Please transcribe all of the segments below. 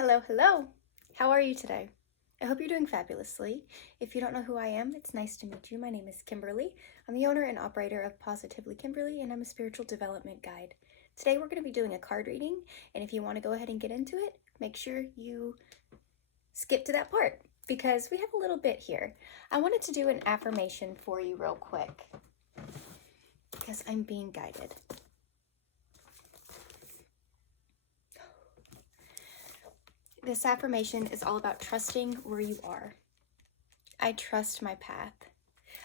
Hello, hello. How are you today? I hope you're doing fabulously. If you don't know who I am, it's nice to meet you. My name is Kimberly. I'm the owner and operator of Positively Kimberly, and I'm a spiritual development guide. Today we're going to be doing a card reading, and if you want to go ahead and get into it, make sure you skip to that part because we have a little bit here. I wanted to do an affirmation for you real quick because I'm being guided. This affirmation is all about trusting where you are. I trust my path.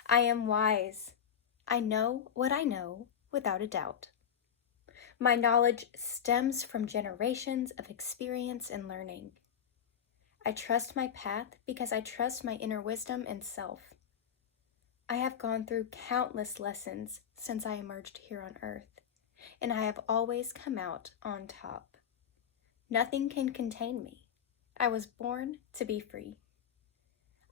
I am wise. I know what I know without a doubt. My knowledge stems from generations of experience and learning. I trust my path because I trust my inner wisdom and self. I have gone through countless lessons since I emerged here on earth, and I have always come out on top. Nothing can contain me. I was born to be free.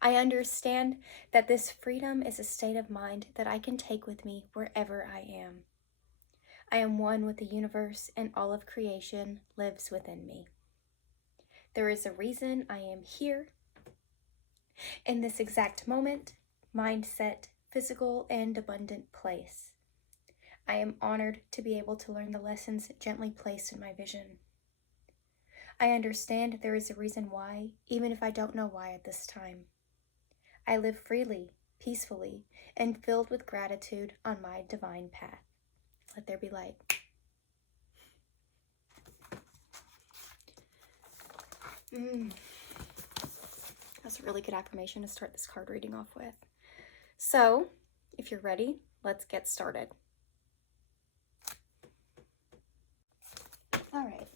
I understand that this freedom is a state of mind that I can take with me wherever I am. I am one with the universe, and all of creation lives within me. There is a reason I am here. In this exact moment, mindset, physical, and abundant place. I am honored to be able to learn the lessons gently placed in my vision. I understand there is a reason why, even if I don't know why at this time. I live freely, peacefully, and filled with gratitude on my divine path. Let there be light. That's a really good affirmation to start this card reading off with. So, if you're ready, let's get started. All right.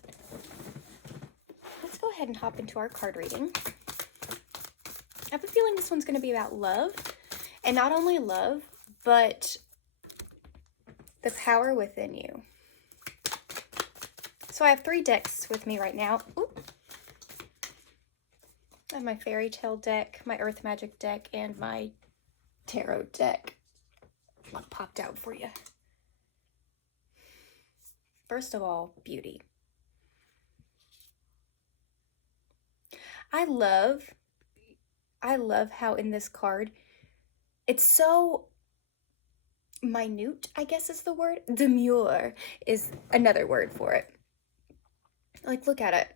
Let's go ahead and hop into our card reading. I have a feeling this one's going to be about love, and not only love, but the power within you. So I have 3 decks with me right now. I have my fairy tale deck, my earth magic deck, and my tarot deck. Popped out for you. First of all, beauty. I love how in this card, it's so minute, I guess is the word. Demure is another word for it. Like, look at it.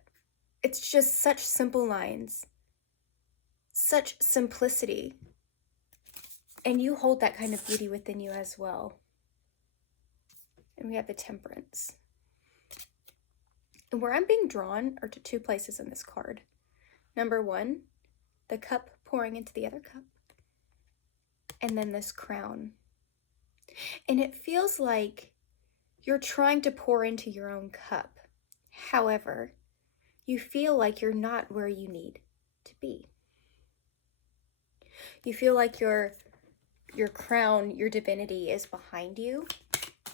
It's just such simple lines. Such simplicity. And you hold that kind of beauty within you as well. And we have the Temperance. And where I'm being drawn are to 2 places in this card. Number 1, the cup pouring into the other cup. And then this crown. And it feels like you're trying to pour into your own cup. However, you feel like you're not where you need to be. You feel like your crown, your divinity is behind you.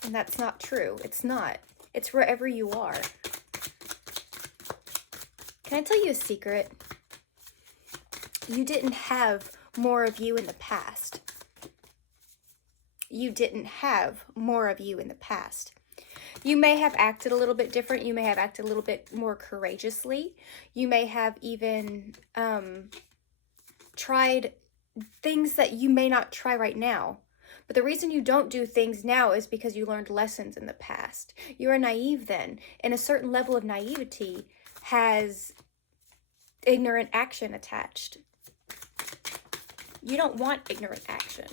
And that's not true. It's not. It's wherever you are. Can I tell you a secret? You didn't have more of you in the past. You didn't have more of you in the past. You may have acted a little bit different. You may have acted a little bit more courageously. You may have even tried things that you may not try right now. But the reason you don't do things now is because you learned lessons in the past. You were naive then, and a certain level of naivety has ignorant action attached. You don't want ignorant action.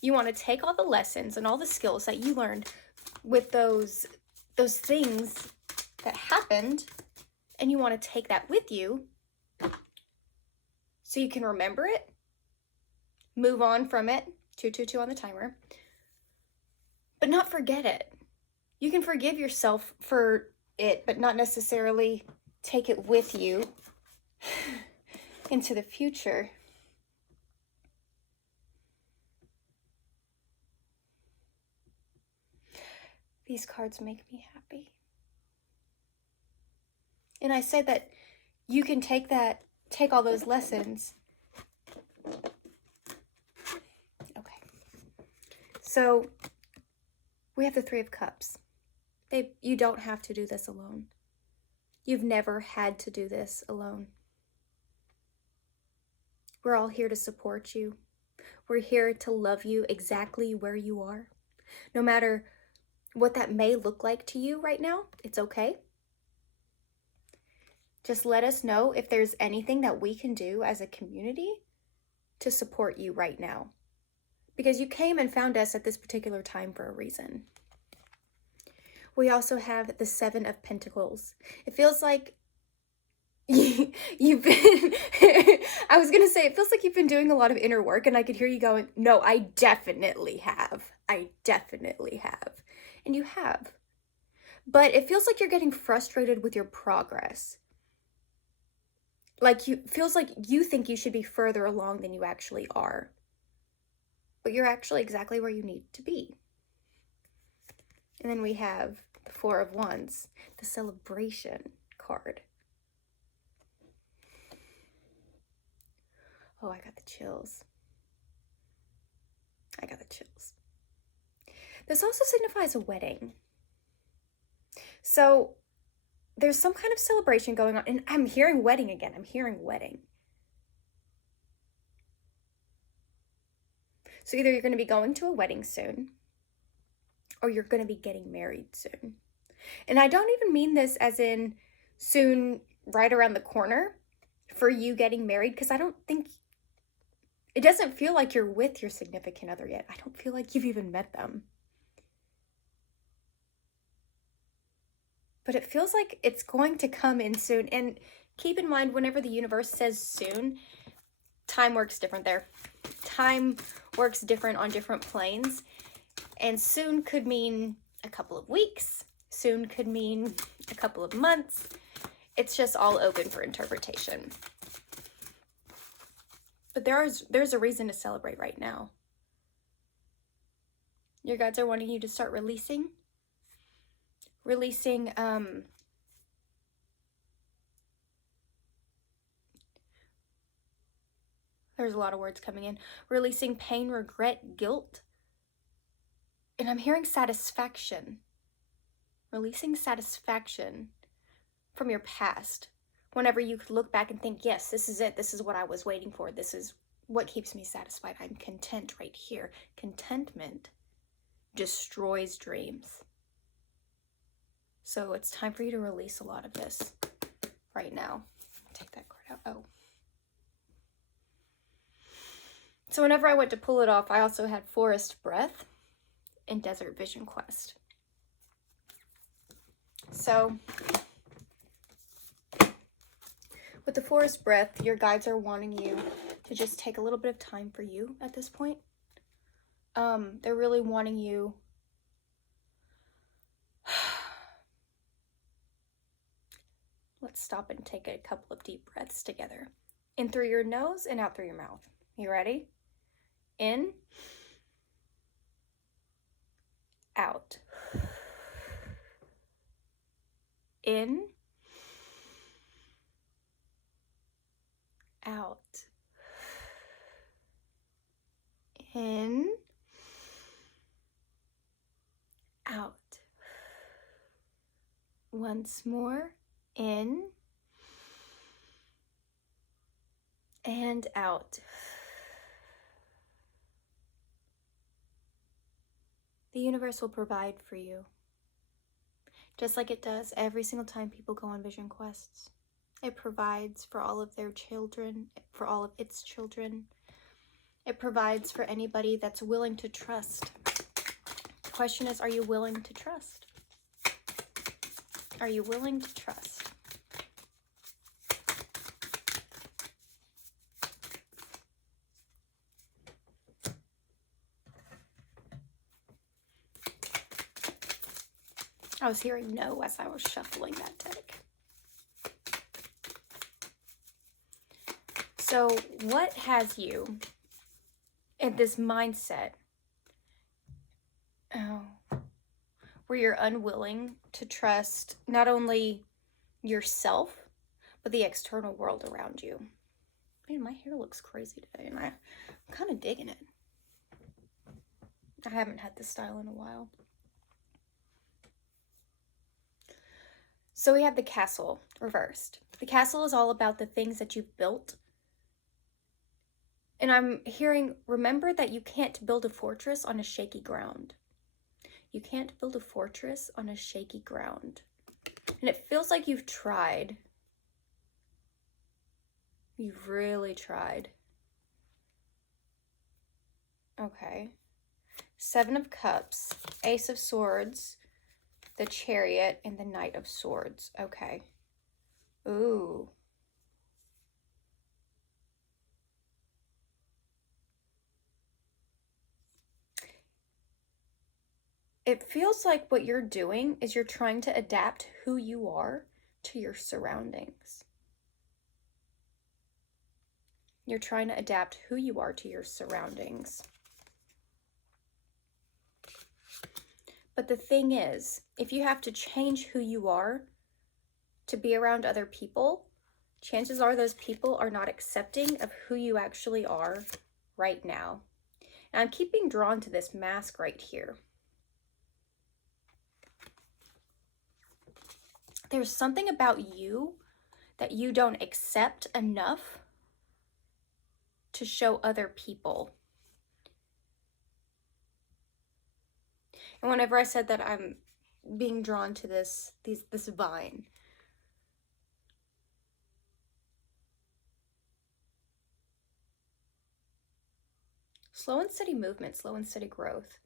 You want to take all the lessons and all the skills that you learned with those things that happened, and you want to take that with you so you can remember it, move on from it, 222 on the timer, but not forget it. You can forgive yourself for it, but not necessarily take it with you into the future. These cards make me happy. And I said that you can take all those lessons. Okay. So we have the 3 of Cups. You don't have to do this alone. You've never had to do this alone. We're all here to support you. We're here to love you exactly where you are. No matter what that may look like to you right now, it's okay. Just let us know if there's anything that we can do as a community to support you right now. Because you came and found us at this particular time for a reason. We also have the Seven of Pentacles. It feels like you've been, I was going to say, it feels like you've been doing a lot of inner work, and I could hear you going, no, I definitely have. I definitely have. And you have. But it feels like you're getting frustrated with your progress. Like feels like you think you should be further along than you actually are. But you're actually exactly where you need to be. And then we have the Four of Wands, the Celebration card. Oh, I got the chills. I got the chills. This also signifies a wedding. So there's some kind of celebration going on, and I'm hearing wedding again. I'm hearing wedding. So either you're going to be going to a wedding soon, or you're going to be getting married soon. And I don't even mean this as in soon, right around the corner for you getting married, because I don't think, it doesn't feel like you're with your significant other yet. I don't feel like you've even met them. But it feels like it's going to come in soon. And keep in mind, whenever the universe says soon, time works different there. Time works different on different planes. And soon could mean a couple of weeks. Soon could mean a couple of months. It's just all open for interpretation. But there's a reason to celebrate right now. Your guides are wanting you to start releasing. Releasing, there's a lot of words coming in. Releasing pain, regret, guilt. And I'm hearing satisfaction. Releasing satisfaction from your past. Whenever you could look back and think, yes, this is it. This is what I was waiting for. This is what keeps me satisfied. I'm content right here. Contentment destroys dreams. So it's time for you to release a lot of this right now. Take that card out. Oh. So whenever I went to pull it off, I also had Forest Breath and Desert Vision Quest. So with the Forest Breath, your guides are wanting you to just take a little bit of time for you at this point. They're really wanting you let's stop and take a couple of deep breaths together. In through your nose and out through your mouth. You ready? In. Out. In. Out. In. Out. Once more. In. And out. The universe will provide for you. Just like it does every single time people go on vision quests. It provides for all of their children, for all of its children. It provides for anybody that's willing to trust. The question is, are you willing to trust? Are you willing to trust? I was hearing no as I was shuffling that deck. So what has you in this mindset where you're unwilling to trust not only yourself, but the external world around you? Man, my hair looks crazy today, and I'm kind of digging it. I haven't had this style in a while. So we have the Castle. reversed. The castle is all about the things that you've built. And I'm hearing, remember that you can't build a fortress on a shaky ground. You can't build a fortress on a shaky ground. And it feels like you've tried. You've really tried. Okay. 7 of Cups, Ace of Swords, the Chariot, and the Knight of Swords. Okay. Ooh. It feels like what you're doing is you're trying to adapt who you are to your surroundings. You're trying to adapt who you are to your surroundings. But the thing is, if you have to change who you are to be around other people, chances are those people are not accepting of who you actually are right now. And I'm keeping drawn to this mask right here. There's something about you that you don't accept enough to show other people. And whenever I said that I'm being drawn to this vine, slow and steady movement, slow and steady growth.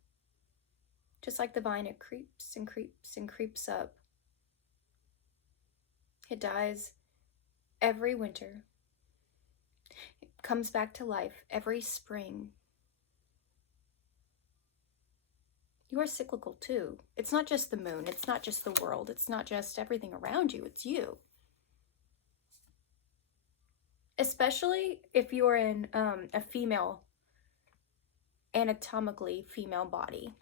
Just like the vine, it creeps and creeps and creeps up. It dies every winter. It comes back to life every spring. You are cyclical too. It's not just the moon. It's not just the world. It's not just everything around you. It's you. Especially if you're in a female, anatomically female body.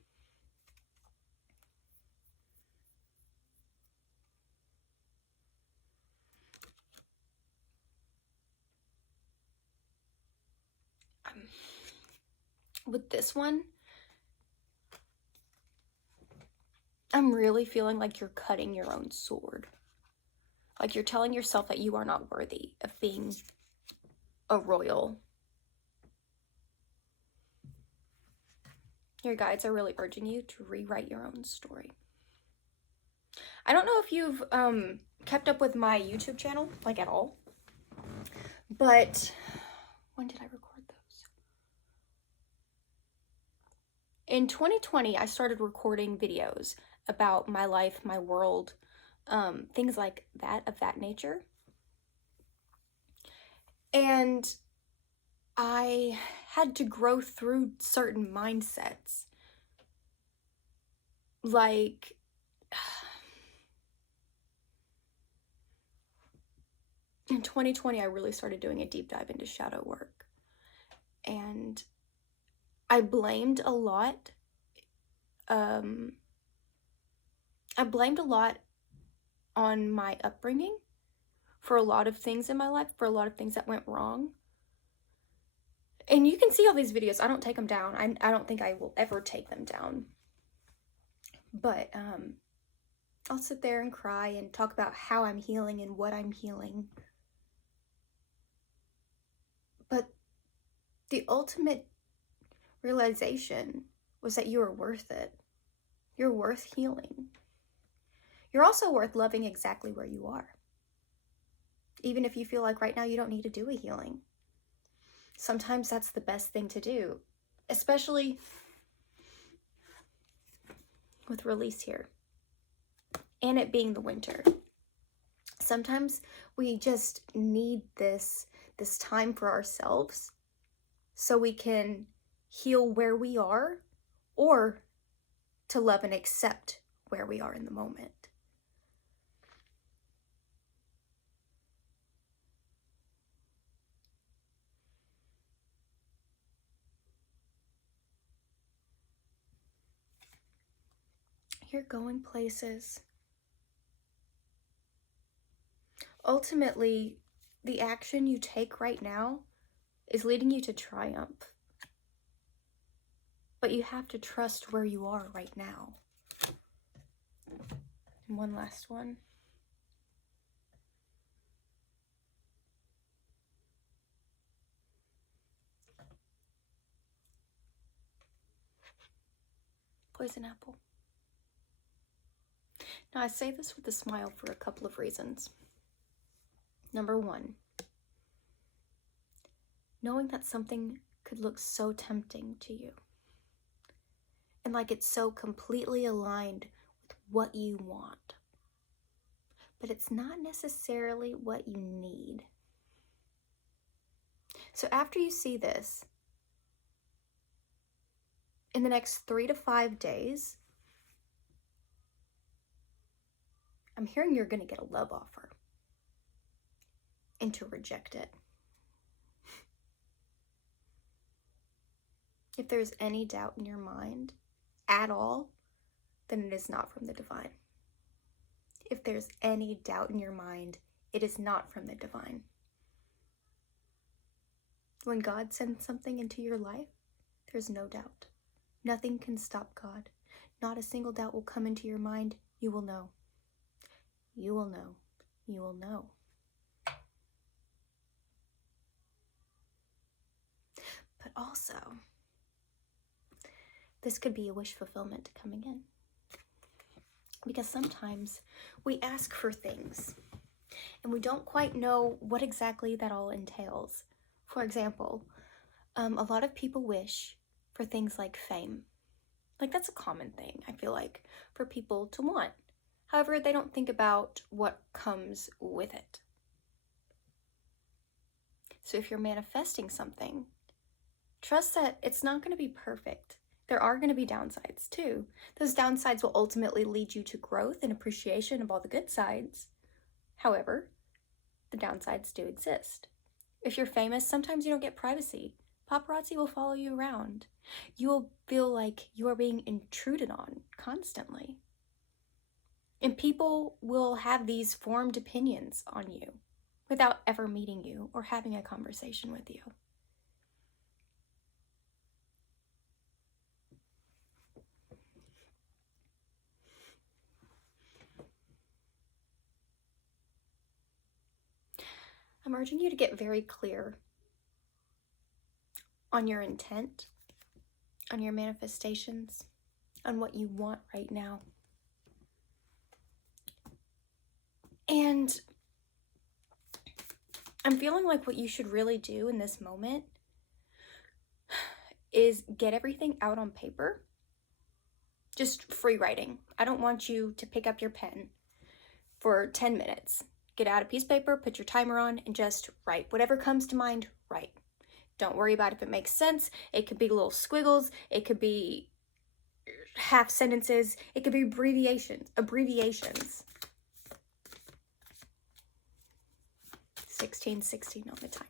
With this one, I'm really feeling like you're cutting your own sword. Like you're telling yourself that you are not worthy of being a royal. Your guides are really urging you to rewrite your own story. I don't know if you've kept up with my YouTube channel, like at all. But when did I record those? In 2020, I started recording videos about my life, my world, things like that, of that nature. And I had to grow through certain mindsets. Like, in 2020, I really started doing a deep dive into shadow work. And I blamed a lot. I blamed a lot on my upbringing for a lot of things in my life, for a lot of things that went wrong. And you can see all these videos. I don't take them down. I don't think I will ever take them down. But I'll sit there and cry and talk about how I'm healing and what I'm healing. But the ultimate realization was that you are worth it. You're worth healing. You're also worth loving exactly where you are. Even if you feel like right now you don't need to do a healing. Sometimes that's the best thing to do, especially with release here and it being the winter. Sometimes we just need this time for ourselves so we can heal where we are, or to love and accept where we are in the moment. You're going places. Ultimately, the action you take right now is leading you to triumph. But you have to trust where you are right now. And one last one. Poison apple. Now, I say this with a smile for a couple of reasons. Number one, knowing that something could look so tempting to you and like it's so completely aligned with what you want, but it's not necessarily what you need. So after you see this, in the next 3 to 5 days, I'm hearing you're going to get a love offer and to reject it. If there's any doubt in your mind at all, then it is not from the divine. If there's any doubt in your mind, it is not from the divine. When God sends something into your life, there's no doubt. Nothing can stop God. Not a single doubt will come into your mind. You will know. You will know. You will know. But also, this could be a wish fulfillment coming in. Because sometimes we ask for things and we don't quite know what exactly that all entails. For example, a lot of people wish for things like fame. Like, that's a common thing, I feel like, for people to want. However, they don't think about what comes with it. So if you're manifesting something, trust that it's not going to be perfect. There are going to be downsides too. Those downsides will ultimately lead you to growth and appreciation of all the good sides. However, the downsides do exist. If you're famous, sometimes you don't get privacy. Paparazzi will follow you around. You will feel like you are being intruded on constantly. And people will have these formed opinions on you without ever meeting you or having a conversation with you. I'm urging you to get very clear on your intent, on your manifestations, on what you want right now. And I'm feeling like what you should really do in this moment is get everything out on paper. Just free writing. I don't want you to pick up your pen for 10 minutes. Get out a piece of paper, put your timer on, and just write. Whatever comes to mind, write. Don't worry about if it makes sense. It could be little squiggles. It could be half sentences. It could be abbreviations. 16 on the timer.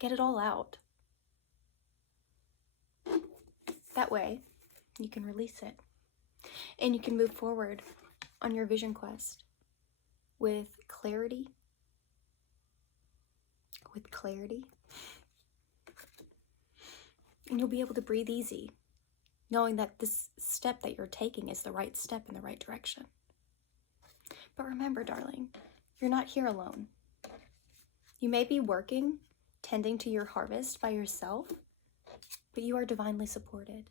Get it all out. That way, you can release it. And you can move forward on your vision quest with clarity. And you'll be able to breathe easy, knowing that this step that you're taking is the right step in the right direction. But remember, darling, you're not here alone. You may be working, tending to your harvest by yourself, but you are divinely supported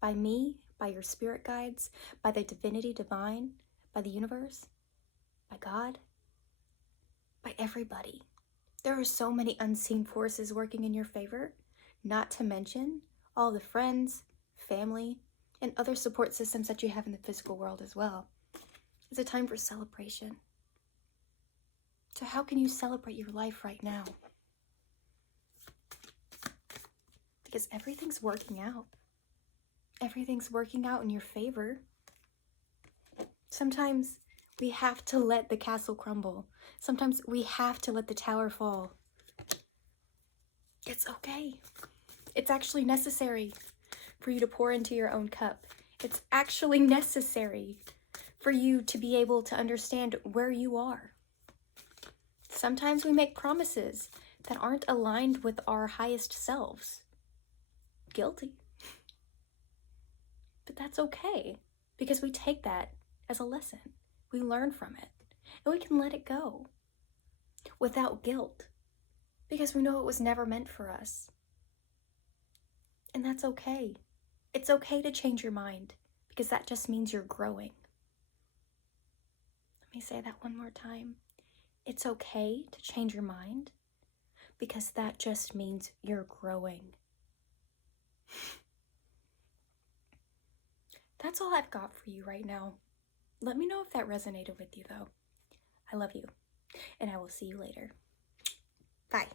by me, by your spirit guides, by the divinity divine, by the universe, by God, by everybody. There are so many unseen forces working in your favor, not to mention all the friends, family, and other support systems that you have in the physical world as well. It's a time for celebration. So how can you celebrate your life right now? Because everything's working out. Everything's working out in your favor. Sometimes we have to let the castle crumble. Sometimes we have to let the tower fall. It's okay. It's actually necessary for you to pour into your own cup. It's actually necessary for you to be able to understand where you are. Sometimes we make promises that aren't aligned with our highest selves. Guilty. But that's okay, because we take that as a lesson. We learn from it, and we can let it go without guilt, because we know it was never meant for us. And that's okay. It's okay to change your mind because that just means you're growing. Let me say that one more time. It's okay to change your mind because that just means you're growing. That's all I've got for you right now. Let me know if that resonated with you, though. I love you, and I will see you later. Bye.